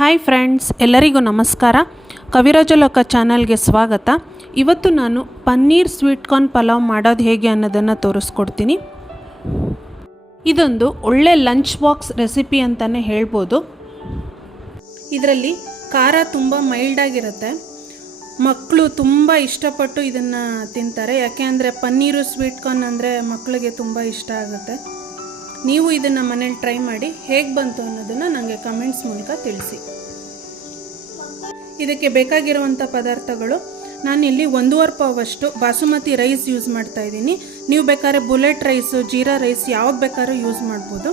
Hi friends, ಎಲ್ಲರಿಗೂ ನಮಸ್ಕಾರ. ಕವಿರಾಜಲೋಕ ಚಾನಲ್ಗೆ ಸ್ವಾಗತ. ಇವತ್ತು ನಾನು ಪನ್ನೀರ್ ಸ್ವೀಟ್ ಕಾರ್ನ್ ಪಲಾವ್ ಮಾಡೋದು ಹೇಗೆ ಅನ್ನೋದನ್ನು ತೋರಿಸ್ಕೊಡ್ತೀನಿ. ಇದೊಂದು ಒಳ್ಳೆ ಲಂಚ್ ಬಾಕ್ಸ್ ರೆಸಿಪಿ ಅಂತಲೇ ಹೇಳ್ಬೋದು. ಇದರಲ್ಲಿ ಖಾರ ತುಂಬ ಮೈಲ್ಡಾಗಿರುತ್ತೆ. ಮಕ್ಕಳು ತುಂಬ ಇಷ್ಟಪಟ್ಟು ಇದನ್ನು ತಿಂತಾರೆ. ಯಾಕೆ ಅಂದರೆ ಪನ್ನೀರು ಸ್ವೀಟ್ ಕಾರ್ನ್ ಅಂದರೆ ಮಕ್ಕಳಿಗೆ ತುಂಬ ಇಷ್ಟ ಆಗುತ್ತೆ. ನೀವು ಇದನ್ನು ಮನೇಲಿ ಟ್ರೈ ಮಾಡಿ ಹೇಗೆ ಬಂತು ಅನ್ನೋದನ್ನು ನನಗೆ ಕಮೆಂಟ್ಸ್ ಮೂಲಕ ತಿಳಿಸಿ. ಇದಕ್ಕೆ ಬೇಕಾಗಿರುವಂಥ ಪದಾರ್ಥಗಳು, ನಾನಿಲ್ಲಿ 1.5 ಪಾವಷ್ಟು ಬಾಸುಮತಿ ರೈಸ್ ಯೂಸ್ ಮಾಡ್ತಾ ಇದ್ದೀನಿ. ನೀವು ಬೇಕಾದ್ರೆ ಬುಲೆಟ್ ರೈಸು, ಜೀರಾ ರೈಸ್ ಯಾವ್ದು ಬೇಕಾದ್ರೂ ಯೂಸ್ ಮಾಡ್ಬೋದು.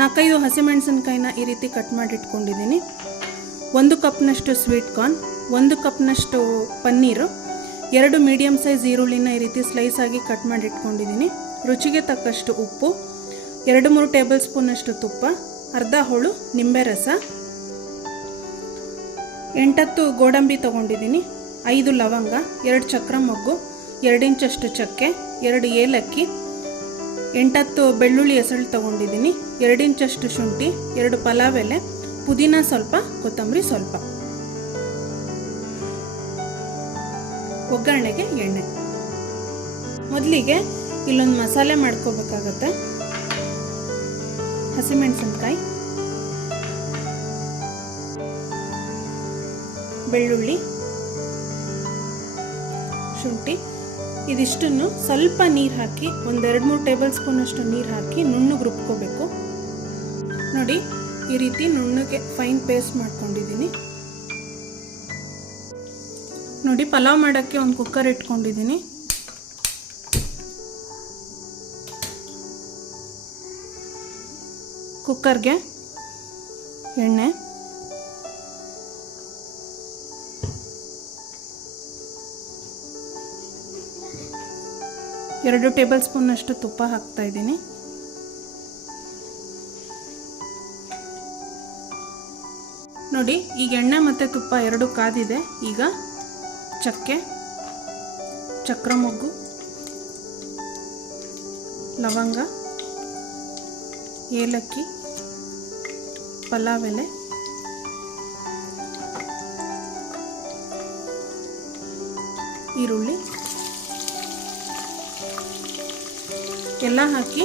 4-5 ಹಸಿಮೆಣಸಿನ್ಕಾಯಿನ ಈ ರೀತಿ ಕಟ್ ಮಾಡಿ ಇಟ್ಕೊಂಡಿದ್ದೀನಿ. 1 ಕಪ್ನಷ್ಟು ಸ್ವೀಟ್ ಕಾರ್ನ್, 1 ಕಪ್ನಷ್ಟು ಪನ್ನೀರು, 2 ಮೀಡಿಯಮ್ ಸೈಜ್ ಈರುಳ್ಳಿನ ಈ ರೀತಿ ಸ್ಲೈಸ್ ಆಗಿ ಕಟ್ ಮಾಡಿ ಇಟ್ಕೊಂಡಿದ್ದೀನಿ. ರುಚಿಗೆ ತಕ್ಕಷ್ಟು ಉಪ್ಪು, 2-3 ಟೇಬಲ್ ಸ್ಪೂನಷ್ಟು ತುಪ್ಪ, ಅರ್ಧ ಹೋಳು ನಿಂಬೆ ರಸ, 8 ಗೋಡಂಬಿ ತೊಗೊಂಡಿದ್ದೀನಿ, 5 ಲವಂಗ, 2 ಚಕ್ರ ಮೊಗ್ಗು, 2 ಇಂಚಷ್ಟು ಚಕ್ಕೆ, 2 ಏಲಕ್ಕಿ, 8 ಬೆಳ್ಳುಳ್ಳಿ ಎಸಳು ತೊಗೊಂಡಿದ್ದೀನಿ, 2 ಇಂಚಷ್ಟು ಶುಂಠಿ, 2 ಪಲಾವ್ ಎಲೆ, ಪುದೀನ ಸ್ವಲ್ಪ, ಕೊತ್ತಂಬರಿ ಸ್ವಲ್ಪ. ಒಗ್ಗರಣೆಗೆ ಎಣ್ಣೆ. ಮೊದಲಿಗೆ ಇಲ್ಲೊಂದು ಮಸಾಲೆ ಮಾಡ್ಕೋಬೇಕಾಗತ್ತೆ. ಹಸಿಮೆಣಸಿನ್ಕಾಯಿ, ಬೆಳ್ಳುಳ್ಳಿ, ಶುಂಠಿ, ಇದಿಷ್ಟನ್ನು ಸ್ವಲ್ಪ ನೀರು ಹಾಕಿ, 1-2-3 ಟೇಬಲ್ ಸ್ಪೂನಷ್ಟು ನೀರು ಹಾಕಿ ನುಣ್ಣಗೆ ರುಬ್ಕೋಬೇಕು. ನೋಡಿ, ಈ ರೀತಿ ನುಣ್ಣಗೆ ಫೈನ್ ಪೇಸ್ಟ್ ಮಾಡ್ಕೊಂಡಿದ್ದೀನಿ. ನೋಡಿ, ಪಲಾವ್ ಮಾಡೋಕ್ಕೆ ಒಂದು ಕುಕ್ಕರ್ ಇಟ್ಕೊಂಡಿದ್ದೀನಿ. ಕುಕ್ಕರ್ಗೆ ಎಣ್ಣೆ, ಎರಡು ಟೇಬಲ್ ಸ್ಪೂನಷ್ಟು ತುಪ್ಪ ಹಾಕ್ತಾ ಇದ್ದೀನಿ. ನೋಡಿ, ಈಗ ಎಣ್ಣೆ ಮತ್ತು ತುಪ್ಪ ಎರಡು ಕಾದಿದೆ. ಈಗ ಚಕ್ಕೆ, ಚಕ್ರ ಮೊಗ್ಗು, ಲವಂಗ, ಏಲಕ್ಕಿ, ಪಲಾವ್ ಎಲೆ, ಈರುಳ್ಳಿ ಎಲ್ಲ ಹಾಕಿ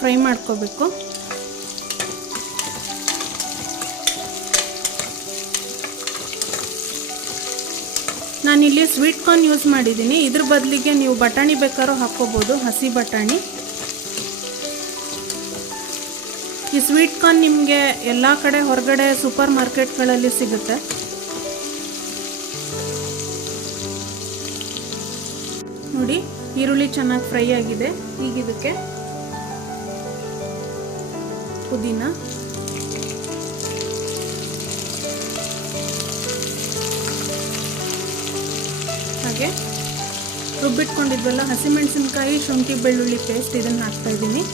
ಫ್ರೈ ಮಾಡ್ಕೋಬೇಕು. ನಾನಿಲ್ಲಿ ಸ್ವೀಟ್ ಕಾರ್ನ್ ಯೂಸ್ ಮಾಡಿದ್ದೀನಿ. ಇದ್ರ ಬದಲಿಗೆ ನೀವು ಬಟಾಣಿ ಬೇಕಾದ್ರೂ ಹಾಕ್ಕೋಬೋದು, ಹಸಿ ಬಟಾಣಿ. ಈ ಸ್ವೀಟ್ ಕಾರ್ನ್ ನಿಮಗೆ ಎಲ್ಲ ಕಡೆ ಹೊರಗಡೆ ಸೂಪರ್ ಮಾರ್ಕೆಟ್ಗಳಲ್ಲಿ ಸಿಗುತ್ತೆ. ನೋಡಿ, ಈರುಳ್ಳಿ ಚೆನ್ನಾಗಿ ಫ್ರೈ ಆಗಿದೆ. ಈಗ ಇದಕ್ಕೆ ಪುದೀನ, ಹಾಗೆ ರುಬ್ಬಿಟ್ಕೊಂಡಿದ್ವಲ್ಲ ಹಸಿಮೆಣಸಿನ್ಕಾಯಿ, ಶುಂಠಿ, ಬೆಳ್ಳುಳ್ಳಿ ಪೇಸ್ಟ್, ಇದನ್ನು ಹಾಕ್ತಾ ಇದ್ದೀನಿ.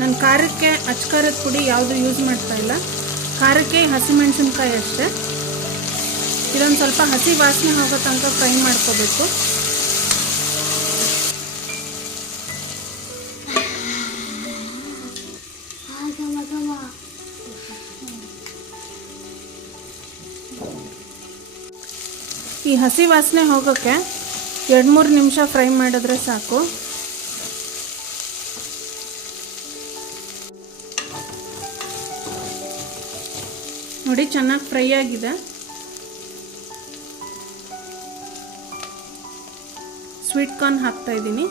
ನಾನು ಖಾರಕ್ಕೆ ಅಚ್ಕಾರದ ಪುಡಿ ಯಾವುದು ಯೂಸ್ ಮಾಡ್ತಾ ಇಲ್ಲ. ಖಾರಕ್ಕೆ ಹಸಿಮೆಣಸಿನ್ಕಾಯಿ ಅಷ್ಟೇ. ಇದೊಂದು ಸ್ವಲ್ಪ ಹಸಿ ವಾಸನೆ ಹೋಗೋ ತನಕ ಫ್ರೈ ಮಾಡ್ಕೋಬೇಕು. ಈ ಹಸಿ ವಾಸನೆ ಹೋಗೋಕ್ಕೆ 2-3 ನಿಮಿಷ ಫ್ರೈ ಮಾಡಿದ್ರೆ ಸಾಕು. ನೋಡಿ, ಚೆನ್ನಾಗಿ ಫ್ರೈ ಆಗಿದೆ. ಸ್ವೀಟ್ ಕಾರ್ನ್ ಹಾಕ್ತಾ ಇದ್ದೀನಿ.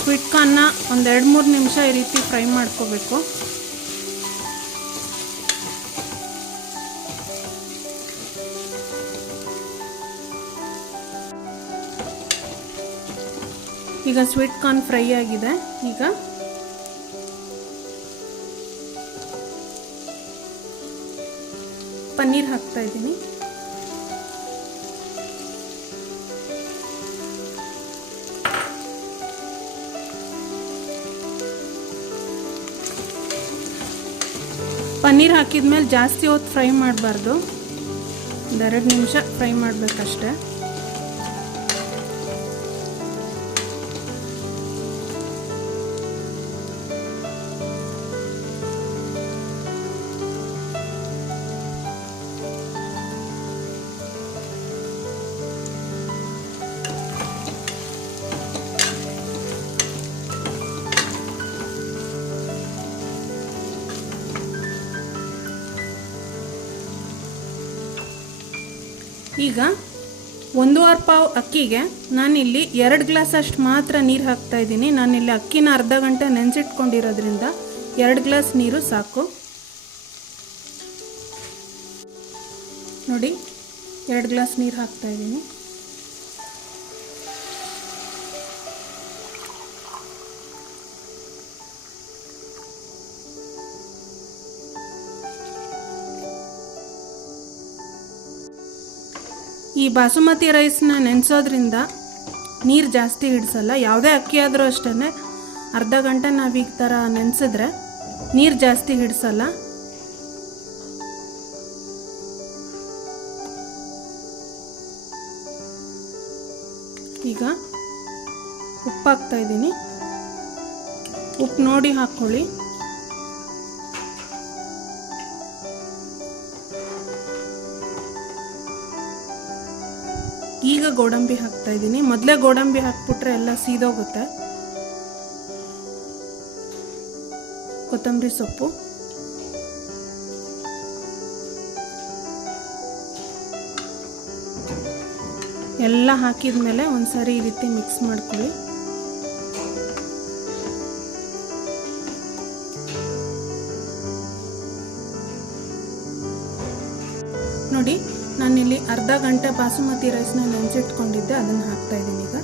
ಸ್ವೀಟ್ ಕಾರ್ನ್ನ 1-2-3 ನಿಮಿಷ ಈ ರೀತಿ ಫ್ರೈ ಮಾಡ್ಕೋಬೇಕು. ಈಗ ಸ್ವೀಟ್ ಕಾರ್ನ್ ಫ್ರೈ ಆಗಿದೆ. ಈಗ ಪನ್ನೀರ್ ಹಾಕ್ತಾ ಇದ್ದೀನಿ. ಪನ್ನೀರ್ ಹಾಕಿದ್ಮೇಲೆ ಜಾಸ್ತಿ ಹೊತ್ತು ಫ್ರೈ ಮಾಡಬಾರ್ದು, 2 ನಿಮಿಷ ಫ್ರೈ ಮಾಡಬೇಕಷ್ಟೆ. ಈಗ 1.5 ಪಾವ್ ಅಕ್ಕಿಗೆ ನಾನಿಲ್ಲಿ 2 ಗ್ಲಾಸ್ ಅಷ್ಟು ಮಾತ್ರ ನೀರು ಹಾಕ್ತಾ ಇದ್ದೀನಿ. ನಾನಿಲ್ಲಿ ಅಕ್ಕಿನ ಅರ್ಧ ಗಂಟೆ ನೆನೆಸಿಟ್ಕೊಂಡಿರೋದ್ರಿಂದ 2 ಗ್ಲಾಸ್ ನೀರು ಸಾಕು. ನೋಡಿ, 2 ಗ್ಲಾಸ್ ನೀರು ಹಾಕ್ತಾ ಇದ್ದೀನಿ. ಈ ಬಾಸುಮತಿ ರೈಸ್ನ ನೆನೆಸೋದ್ರಿಂದ ನೀರು ಜಾಸ್ತಿ ಹಿಡಿಸಲ್ಲ. ಯಾವುದೇ ಅಕ್ಕಿ ಆದರೂ ಅಷ್ಟೇ, ಅರ್ಧ ಗಂಟೆ ನಾವು ಈ ಥರ ನೆನೆಸಿದ್ರೆ ನೀರು ಜಾಸ್ತಿ ಹಿಡಿಸಲ್ಲ. ಈಗ ಉಪ್ಪು ಹಾಕ್ತಾ ಇದ್ದೀನಿ. ಉಪ್ಪು ನೋಡಿ ಹಾಕ್ಕೊಳ್ಳಿ. ಈಗ ಗೋಡಂಬಿ ಹಾಕ್ತಾ ಇದ್ದೀನಿ. ಮೊದಲೇ ಗೋಡಂಬಿ ಹಾಕ್ಬಿಟ್ರೆ ಎಲ್ಲ ಸೀದೋಗುತ್ತೆ. ಕೊತ್ತಂಬರಿ ಸೊಪ್ಪು, ಎಲ್ಲ ಹಾಕಿದ ಮೇಲೆ ಒಂದ್ಸರಿ ಈ ರೀತಿ ಮಿಕ್ಸ್ ಮಾಡ್ಕೊಳ್ಳಿ. ನೋಡಿ, ನಾನಿಲ್ಲಿ ಅರ್ಧ ಗಂಟೆ ಬಾಸುಮತಿ ರೈಸ್ನ ನೆನೆಸಿಟ್ಕೊಂಡಿದ್ದೆ, ಅದನ್ನು ಹಾಕ್ತಾ ಇದ್ದೀನಿ ಈಗ.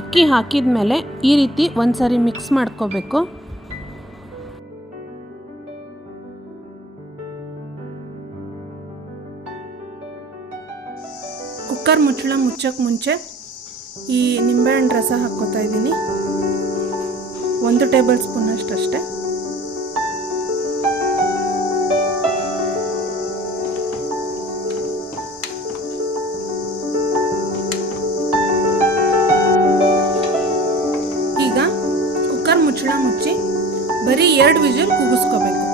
ಅಕ್ಕಿ ಹಾಕಿದ ಮೇಲೆ ಈ ರೀತಿ ಒಂದ್ಸರಿ ಮಿಕ್ಸ್ ಮಾಡ್ಕೋಬೇಕು. ಕುಕ್ಕರ್ ಮುಚ್ಚಕ್ಕೆ ಮುಂಚೆ ಈ ನಿಂಬೆಹಣ್ಣು ರಸ ಹಾಕ್ಕೋತಾ ಇದ್ದೀನಿ. 1 ಟೇಬಲ್ ಸ್ಪೂನ್ ಅಷ್ಟೇ. ಈಗ ಕುಕ್ಕರ್ ಮುಚ್ಚಿ ಬರೀ 2 ವಿಜಿಲ್ ಕೂಗಿಸ್ಕೋಬೇಕು.